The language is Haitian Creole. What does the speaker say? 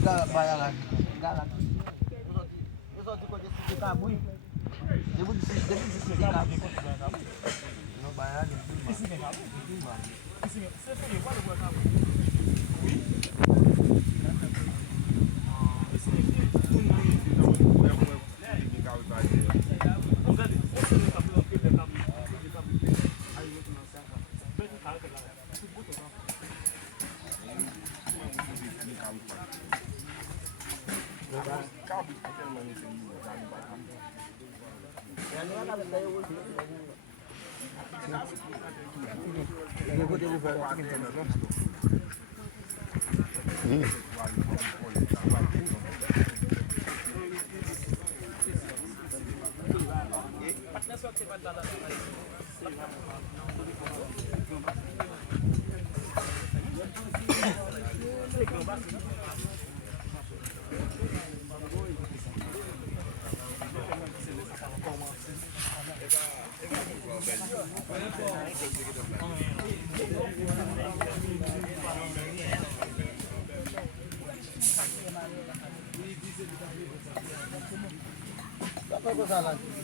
bayaran. Garan. Eu só digo de cabui. Devo dizer de cabui. Não bayaran. Isso mesmo. Isso mesmo. Você tem qual é o cabui? Oui. Apa cosa lagi?